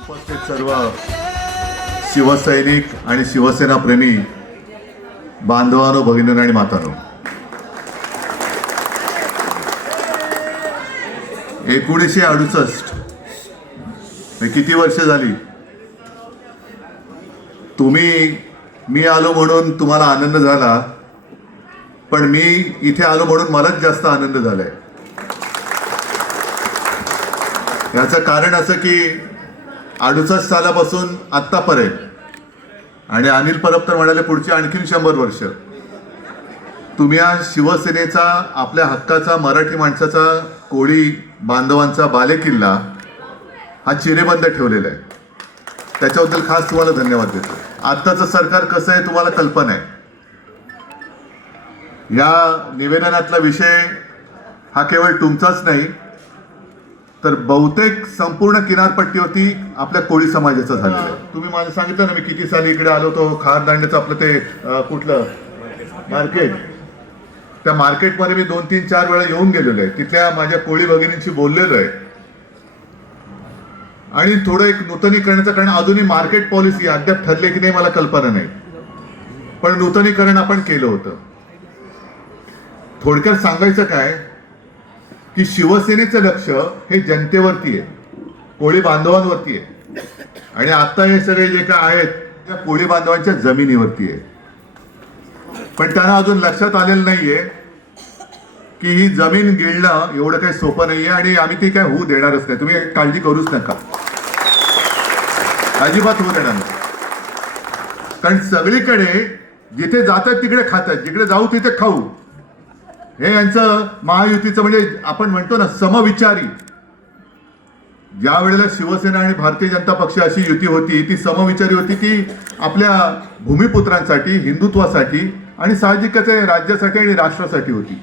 उपस्थित सर्व शिवसैनिक आणि शिवसेना प्रेमी बांधवांनो, भगिनींनो आणि मातांनो, 1968 किती वर्ष झाली. मी आलो म्हणून तुम्हाला आनंद झाला, पण मी इथे आलो म्हणून मलाच जास्त आनंद झालाय. याचं कारण असं की 68 सालापासून आत्तापर्यंत आणि अनिल परब तर म्हणाले पुढची आणखीन 100 वर्ष तुम्ही आज शिवसेनेचा, आपल्या हक्काचा, मराठी माणसाचा, कोळी बांधवांचा बालेकिल्ला हा चिरेबंद ठेवलेला आहे. त्याच्याबद्दल खास तुम्हाला धन्यवाद देतो. आत्ताचं सरकार कसं आहे तुम्हाला कल्पना आहे. या निवेदनातला विषय हा केवळ तुमचाच नाही, तर बहुतेक संपूर्ण किनारपट्टीवरती आपल्या कोळी समाजाचा झालेला आहे. तुम्ही मला सांगितलं ना, मी किती साली इकडे आलो होतो. खारदांड्याचं आपलं ते कुठलं मार्केट, त्या मार्केटमध्ये मी 2-3-4 वेळा येऊन गेलेलो आहे. तिथल्या माझ्या कोळी भगिनींशी बोललेलो आहे आणि थोडं एक नूतनीकरणाचं, कारण अजूनही मार्केट पॉलिसी अद्याप ठरले की नाही मला कल्पना नाही, पण नूतनीकरण आपण केलं होतं. थोडक्यात सांगायचं काय की शिवसेनेचं लक्ष हे जनतेवरती आहे, कोळी बांधवांवरती आहे. आणि आता हे सगळे जे काय आहेत त्या कोळी बांधवांच्या जमिनीवरती आहे. पण त्यांना अजून लक्षात आलेलं नाहीये की ही जमीन गिळणं एवढं काही सोपं नाहीये आणि आम्ही ती काय होऊ देणारच नाही. तुम्ही काळजी करूच नका, अजिबात होऊ देणार नाही. कारण सगळीकडे जिथे जातात तिकडे खातात, जिकडे जाऊ तिथे खाऊ, हे यांचं महायुतीचं, म्हणजे आपण म्हणतो ना समविचारी. ज्या वेळेला शिवसेना आणि भारतीय जनता पक्ष अशी युती होती, ती समविचारी होती, ती आपल्या भूमिपुत्रांसाठी, हिंदुत्वासाठी आणि साहजिकच राज्यासाठी आणि राष्ट्रासाठी होती.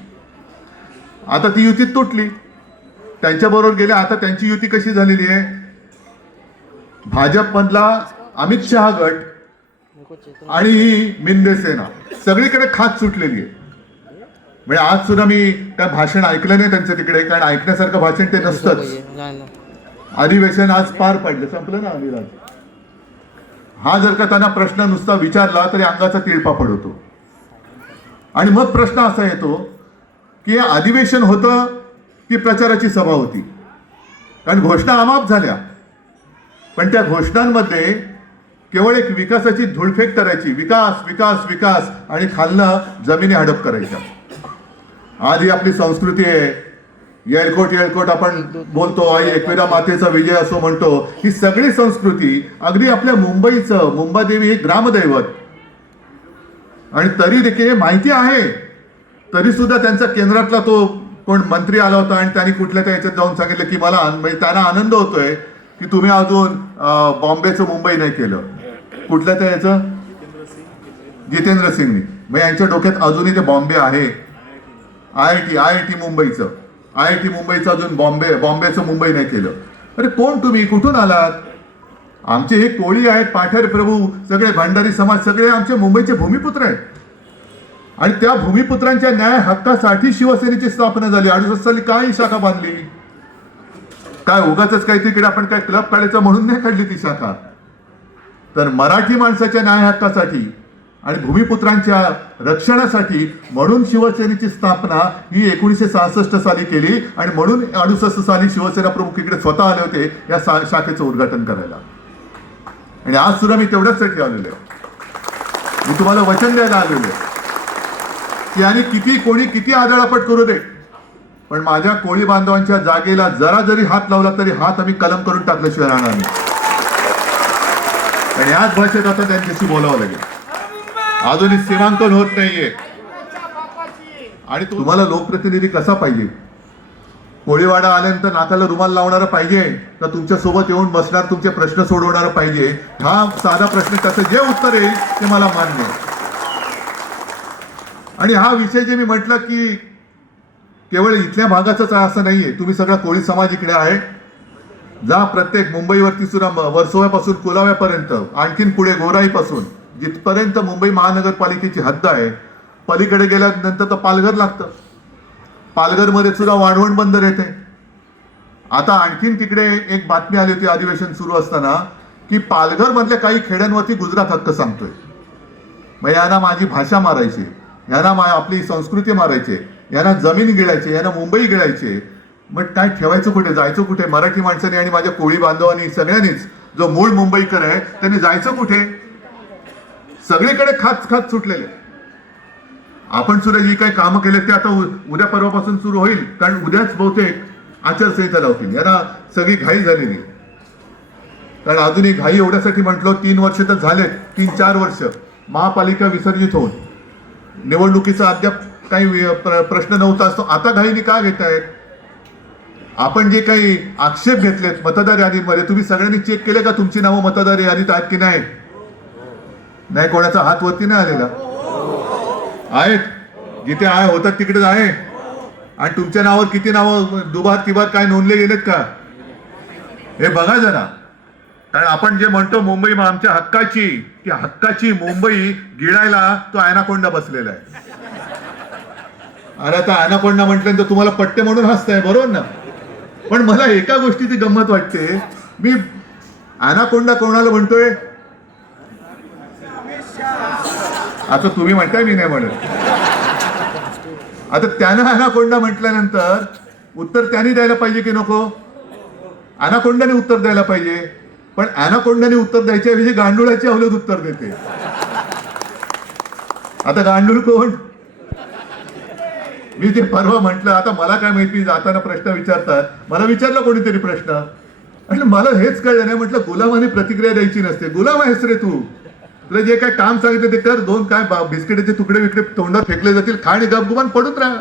आता ती युती तुटली, त्यांच्याबरोबर गेल्या. आता त्यांची युती कशी झालेली आहे, भाजपमधला अमित शहा गट आणि ही मिंदे सेना सगळीकडे खात सुटलेली आहे. म्हणजे आज सुद्धा मी त्या भाषण ऐकलं नाही त्यांचं तिकडे, कारण ऐकण्यासारखं भाषण ते नसतंच. अधिवेशन आज पार पडलं, संपलं ना अनिल. हा जर का त्यांना प्रश्न नुसता विचारला तरी अंगाचा तिळपापड होतो. आणि मग प्रश्न असा येतो की हे अधिवेशन होतं की प्रचाराची सभा होती. कारण घोषणा अमाप झाल्या, पण त्या घोषणांमध्ये केवळ एक विकासाची धुळफेक करायची, विकास विकास विकास, आणि खालनं जमिनी हडप करायच्या. आज ही आपली संस्कृती आहे. येळकोट येळकोट आपण बोलतो, आई एकविरा मातेचा विजय असो म्हणतो. ही सगळी संस्कृती, अगदी आपल्या मुंबईचं, मुंबादेवी हे ग्रामदैवत, आणि तरी देखील माहिती आहे, तरी सुद्धा त्यांचा केंद्रातला तो कोण मंत्री आला होता आणि त्यांनी कुठल्या त्या याच्यात जाऊन सांगितलं की मला, म्हणजे त्यांना आनंद होतोय की तुम्ही अजून बॉम्बेचं मुंबई नाही केलं. कुठल्या त्या याचं, जितेंद्र सिंगनी. मग यांच्या डोक्यात अजूनही ते बॉम्बे आहे. आय आय टी मुंबईचं अजून बॉम्बेचं मुंबई नाही केलं. अरे कोण तुम्ही, कुठून आलात? आमचे हे कोळी आहेत, पाठर प्रभू, सगळे भंडारी समाज, सगळे आमचे मुंबईचे भूमिपुत्र आहेत. आणि त्या भूमिपुत्रांच्या न्याय हक्कासाठी शिवसेनेची स्थापना झाली. 68 साली काय शाखा बांधली? काय उगाच काही तिकडे आपण काय क्लब काढायचा म्हणून नाही काढली ती शाखा, तर मराठी माणसाच्या न्याय हक्कासाठी आणि भूमिपुत्रांच्या रक्षणासाठी म्हणून शिवसेनेची स्थापना ही 1966 साली केली. आणि म्हणून 68 साली शिवसेना प्रमुख इकडे स्वतः आले होते या शाखेचं उद्घाटन करायला. आणि आज सुद्धा मी तेवढ्याचसाठी आलेलो आहे. मी तुम्हाला वचन द्यायला आलेलो आहे की आणि कोणी किती आदळापट करू दे, पण माझ्या कोळी बांधवांच्या जागेला जरा जरी हात लावला तरी हात आम्ही कलम करून टाकल्याशिवाय राहणार नाही. आणि याच भाषेत आता त्यांच्याशी बोलावं लागेल. अजूनही सीमांकन होत नाहीये. आणि तुम्हाला लोकप्रतिनिधी कसा पाहिजे? कोळीवाडा आल्यानंतर नाकाला रुमाल लावणारा पाहिजे का तुमच्या सोबत येऊन बसणार, तुमचे प्रश्न सोडवणारा पाहिजे? हा साधा प्रश्न, त्याचं जे उत्तर येईल ते मला मान्य. आणि हा विषय जे मी म्हटलं की केवळ इथल्या भागाचाच असं नाहीये. तुम्ही सगळा कोळी समाज इकडे आहे. जा प्रत्येक मुंबईवरती सुद्धा, वर्सोव्यापासून कुलाव्यापर्यंत, आणखीन पुढे गोराईपासून, जिथपर्यंत मुंबई महानगरपालिकेची हद्द आहे, पलीकडे गेल्यानंतर तर पालघर लागतं. पालघरमध्ये सुद्धा वाढवण बंदर येते. आता आणखीन तिकडे एक बातमी आली होती अधिवेशन सुरू असताना की पालघर मधल्या काही खेड्यांवरती गुजरात हक्क सांगतोय. मग यांना माझी भाषा मारायची, यांना आपली संस्कृती मारायची, यांना जमीन गिळायची, यांना मुंबई गिळायची. मग काय ठेवायचं कुठे, जायचं कुठे? मराठी माणसाने आणि माझ्या कोळी बांधवांनी सगळ्यांनीच, जो मूळ मुंबईकर आहे त्यांनी जायचं कुठे? सगळीकडे खात खात सुटलेले. आपण सुद्धा जी काही कामं केले ते आता उद्या परवापासून सुरू होईल, कारण उद्याच बहुतेक आचारसंहिता लावतील. यांना सगळी घाई झालेली. कारण अजूनही घाई एवढ्यासाठी म्हटलो, 3 वर्ष तर झालेत, 3-4 वर्ष महापालिका विसर्जित होऊन निवडणुकीचा अद्याप काही प्रश्न नव्हता असतो. आता घाईने का घेत आहेत? आपण जे काही आक्षेप घेतलेत मतदार यादीमध्ये, तुम्ही सगळ्यांनी चेक केले का तुमची नावं मतदार यादीत आहेत की नाही? नाही, कोणाचा हात वरती नाही आलेला. आहेत, जिथे आहे होतात तिकडेच आहे. आणि तुमच्या नावावर किती नावं दुबार तिबार काय नोंदले गेलेत का हे बघा जरा. कारण आपण जे म्हणतो मुंबई आमच्या हक्काची, ती हक्काची मुंबई गिळायला तो ॲनाकोंडा बसलेला आहे. अरे आता ॲनाकोंडा म्हटल्यानंतर तुम्हाला पट्टे म्हणून हसताय, बरोबर ना? पण मला एका गोष्टीची गंमत वाटते. मी ॲनाकोंडा कोणाला म्हणतोय? आता तुम्ही म्हणताय, मी नाही म्हणत. आता त्यानं ॲनाकोंडा म्हटल्यानंतर उत्तर त्यांनी द्यायला पाहिजे की नको? ॲनाकोंडाने उत्तर द्यायला पाहिजे. पण ॲनाकोंडाने उत्तर द्यायच्या ऐवजी गांडुळाची अवलत उत्तर देते. आता गांडूळ कोण? मी जे परवा म्हटलं, आता मला काय माहिती, जाताना प्रश्न विचारतात, मला विचारला कोणीतरी प्रश्न, म्हटलं मला हेच कळलं नाही. म्हटलं गुलामाने प्रतिक्रिया द्यायची नसते. गुलाम आहेस रे तू, तुला जे काय काम सांगितलं ते कर. 2 काय बिस्किटाचे तुकडे विकडे तोंडात फेकले जातील, खा आणि गपगुमान पडून राहा.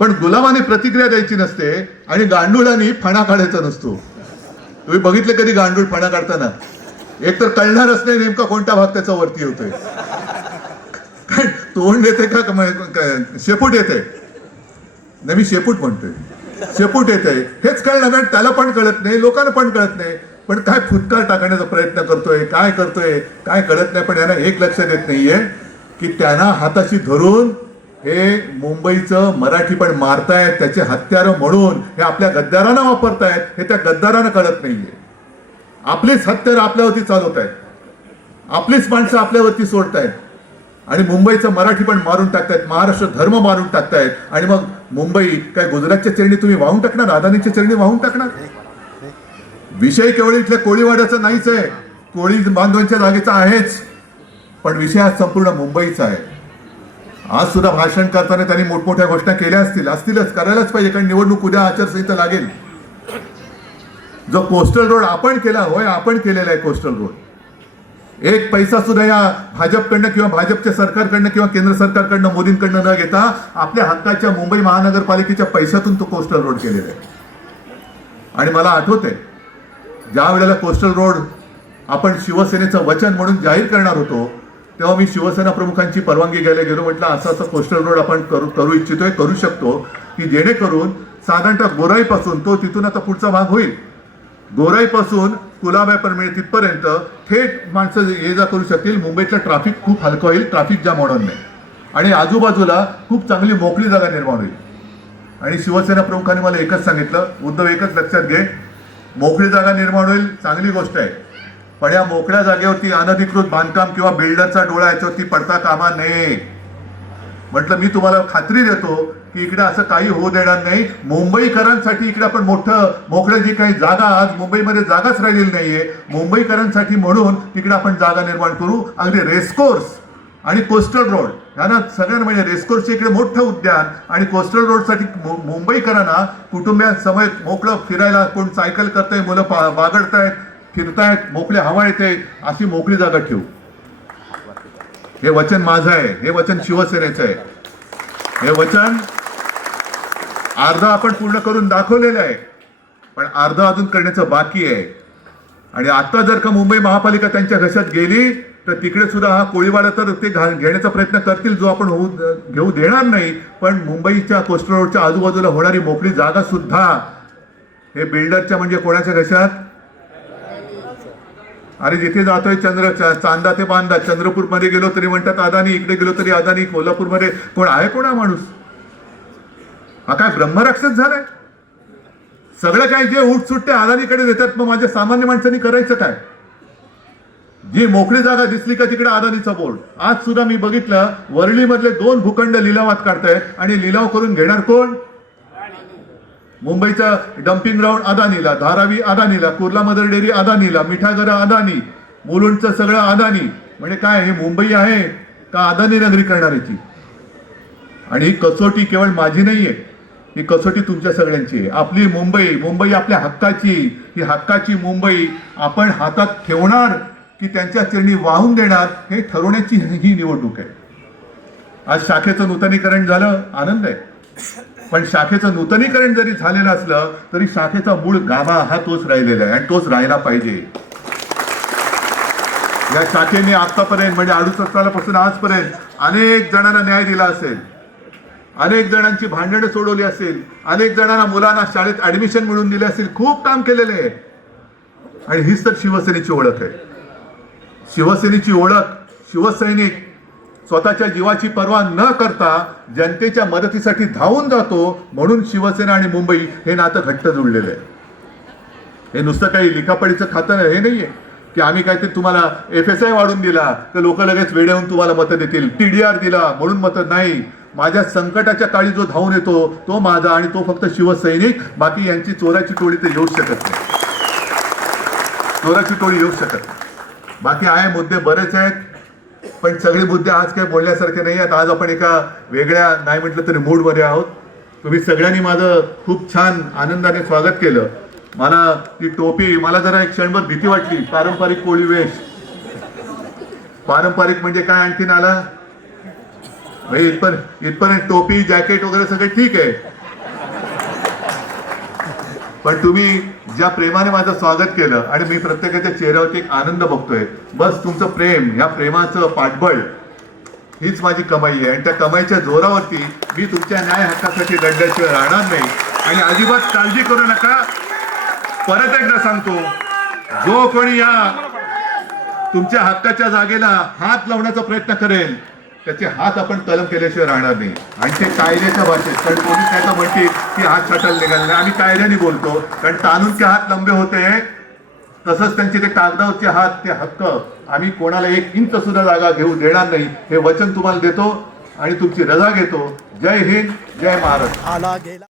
पण गुलामाने प्रतिक्रिया द्यायची नसते आणि गांडुळाने फणा काढायचा नसतो. तुम्ही बघितले कधी गांडूळ फणा काढताना? एक तर कळणारच नाही नेमका कोणता भाग त्याचा वरती होतोय. तोंड येते का शेपूट येते? नाही, मी शेपूट म्हणतोय, शेपूट येते हेच कळलं नाही. त्याला पण कळत नाही, लोकांना पण कळत नाही. पण काय फुटकार टाकण्याचा प्रयत्न करतोय, काय करतोय काय कळत नाही. पण यांना एक लक्षात येत नाहीये की त्यांना हाताशी धरून हे मुंबईचं मराठी पण मारतायत, त्याचे हत्यारं म्हणून हे आपल्या गद्दारांना वापरतायत. हे त्या गद्दारांना कळत नाहीये. आपलीच हत्यारं आपल्यावरती चालवत आहेत, आपलीच माणसं आपल्यावरती सोडतायत आणि मुंबईचं मराठी पण मारून टाकतायत, महाराष्ट्र धर्म मारून टाकतायत. आणि मग मुंबई काय गुजरातच्या चरणी तुम्ही वाहून टाकणार, अदानीच्या चरणी वाहून टाकणार? विषय केवळ इथल्या कोळीवाड्याचा नाहीच आहे, कोळी बांधवांच्या जागेचा आहेच, पण विषय हा संपूर्ण मुंबईचा आहे. आज सुद्धा भाषण करताना त्यांनी मोठमोठ्या घोषणा केल्या असतीलच, करायलाच पाहिजे, कारण निवडणूक उद्या आचारसंहिता लागेल. जो कोस्टल रोड आपण केला, होय आपण केलेला आहे कोस्टल रोड. एक पैसा सुद्धा या भाजपकडनं किंवा भाजपच्या सरकारकडनं किंवा केंद्र सरकारकडनं मोदींकडनं न घेता आपल्या हक्काच्या मुंबई महानगरपालिकेच्या पैशातून तो कोस्टल रोड केलेला आहे. आणि मला आठवतंय ज्या वेळेला कोस्टल रोड आपण शिवसेनेचं वचन म्हणून जाहीर करणार होतो, तेव्हा मी शिवसेना प्रमुखांची परवानगी घ्यायला गेलो. म्हटलं असं कोस्टल रोड आपण करू इच्छितोय, करू शकतो, की जेणेकरून साधारणतः गोराईपासून तो तिथून आता पुढचा भाग होईल, गोराईपासून कुलाब्यापर्यंत तिथपर्यंत थेट माणसं ये जा करू शकतील. मुंबईतलं ट्रॅफिक खूप हलकं होईल, ट्रॅफिक जाम होणार नाही आणि आजूबाजूला खूप चांगली मोकळी जागा निर्माण होईल. आणि शिवसेना प्रमुखांनी मला एकच सांगितलं, उद्धव एकच लक्षात घे, मोकळी जागा निर्माण होईल चांगली गोष्ट आहे, पण या मोकळ्या जागेवरती अनधिकृत बांधकाम किंवा बिल्डरचा डोळा याच्यावरती पडता कामा नये. म्हटलं मी तुम्हाला खात्री देतो की इकडे असं काही होऊ देणार नाही. मुंबईकरांसाठी इकडे आपण मोठं मोकळं जी काही जागा, आज मुंबईमध्ये जागाच राहिलेली नाहीये, मुंबईकरांसाठी म्हणून तिकडे आपण जागा निर्माण करू. अगदी रेसकोर्स आणि कोस्टल रोड ह्यांना सगळ्यांना म्हणजे रेसकोर्सचे इकडे मोठं उद्यान आणि कोस्टल रोडसाठी मुंबईकरांना कुटुंबियांसमवेत मोकळं फिरायला, कोण सायकल करताय, मुलं बागडतायत, फिरतायत, मोकळी हवा येते, अशी मोकळी जागा ठेवू. हे वचन माझं आहे, हे वचन शिवसेनेचं आहे. हे वचन अर्ध आपण पूर्ण करून दाखवलेलं आहे, पण अर्ध अजून करण्याचं बाकी आहे. आणि आता जर का मुंबई महापालिका त्यांच्या घशात गेली तर तिकडे सुद्धा हा कोळीवाडा तर ते घेण्याचा प्रयत्न करतील, जो आपण घेऊ देणार नाही. पण मुंबईच्या कोस्टल रोडच्या आजूबाजूला होणारी मोकळी जागा सुद्धा हे बिल्डरच्या म्हणजे कोणाच्या घशात? अरे जिथे जातोय चांदा ते बांधा, चंद्रपूरमध्ये गेलो तरी म्हणतात अदानी, इकडे गेलो तरी अदानी, कोल्हापूरमध्ये कोण आहे, कोण हा माणूस? हा काय ब्रह्मराक्षस झालाय? सगळं काय जे उठसुट्टे अदानीकडे देतात, मग माझ्या सामान्य माणसांनी करायचं काय? जी मोकळी जागा दिसली का तिकडे अदानीचा बोर्ड. आज सुद्धा मी बघितलं वरळीमधले 2 भूखंड लिलावात काढतायत आणि लिलाव करून घेणार कोण? मुंबईचा डम्पिंग ग्राउंड अदानीला, धारावी अदानीला, कुर्ला मदर डेअरी अदानीला, मिठागरा अदानी, मुलुंडचं सगळं अदानी. म्हणजे काय हे मुंबई आहे का अदानी नगरी करणाऱ्याची? आणि ही कसोटी केवळ माझी नाहीये, ही कसोटी तुमच्या सगळ्यांची आहे. आपली मुंबई आपल्या हक्काची, ही हक्काची मुंबई आपण हातात ठेवणार की त्यांच्या चरणी वाहून देणार हे ठरवण्याची ही निवडणूक आहे. आज शाखेचं नूतनीकरण झालं, आनंद आहे. पण शाखेचं नूतनीकरण जरी झालेलं असलं तरी शाखेचा मूळ गाभा हा तोच राहिलेला आहे आणि तोच राहायला पाहिजे. या शाखेने आतापर्यंत म्हणजे 68 सालापासून आजपर्यंत अनेक जणांना न्याय दिला असेल, अनेक जणांची भांडणं सोडवली असेल, अनेक जणांना मुलांना शाळेत ऍडमिशन मिळवून दिले असेल, खूप काम केलेलं आहे. आणि हीच तर शिवसेनेची ओळख आहे. शिवसेनेची ओळख, शिवसैनिक स्वतःच्या जीवाची पर्वा न करता जनतेच्या मदतीसाठी धावून जातो, म्हणून शिवसेना आणि मुंबई हे नातं घट्ट जुळलेलं आहे. हे नुसतं काही लिखापडीचं खातं हे नाहीये की आम्ही काहीतरी तुम्हाला FSI वाढून दिला तर लोक लगेच वेडे होऊन तुम्हाला मतं देतील, TDR दिला म्हणून मतं नाही. माझ्या संकटाच्या काळी जो धावून येतो तो माझा आणि तो फक्त शिवसैनिक. बाकी यांची चोराची टोळी तर येऊ शकत नाही, चोराची टोळी येऊ शकत नाही. बाकी आहे मुद्दे बरेच आहेत, पण सगळे मुद्दे आज काही बोलण्यासारखे नाही आहेत. आज आपण एका वेगळ्या नाही म्हटलं तरी मूडमध्ये आहोत. तुम्ही सगळ्यांनी माझं खूप छान आनंदाने स्वागत केलं. मला ती टोपी, मला जरा एक क्षणभर भीती वाटली. पारंपरिक कोळी वेश, पारंपरिक म्हणजे काय आणखीन आला इथपर्यंत टोपी जॅकेट वगैरे सगळं ठीक आहे, पण तुम्ही ज्या प्रेमाने माझं स्वागत केलं आणि मी प्रत्येकाच्या चेहऱ्यावरती एक आनंद बघतोय, बस तुमचं प्रेम, या प्रेमाचं पाठबळ हीच माझी कमाई आहे. आणि त्या कमाईच्या जोरावरती मी तुमच्या न्याय हक्कासाठी लढल्याशिवाय राहणार नाही. आणि अजिबात काळजी करू नका. परत एकदा सांगतो, जो कोणी या तुमच्या हक्काच्या जागेला हात लावण्याचा प्रयत्न करेल त्याचे हात आपण कलम केल्याशिवाय राहणार नाही. आणि ते कायद्याच्या भाषेत, कारण पोलीस त्याचं म्हणतील की हात छाटायला निघाले नाही, आम्ही कायद्याने बोलतो. कारण ताणून के हात लंबे होते, तसंच त्यांचे ते कागदावरचे हात, ते हक्क आम्ही कोणाला 1 इंच सुद्धा जागा घेऊ देणार नाही, हे वचन तुम्हाला देतो आणि तुमची रजा घेतो. जय हिंद, जय महाराष्ट्र.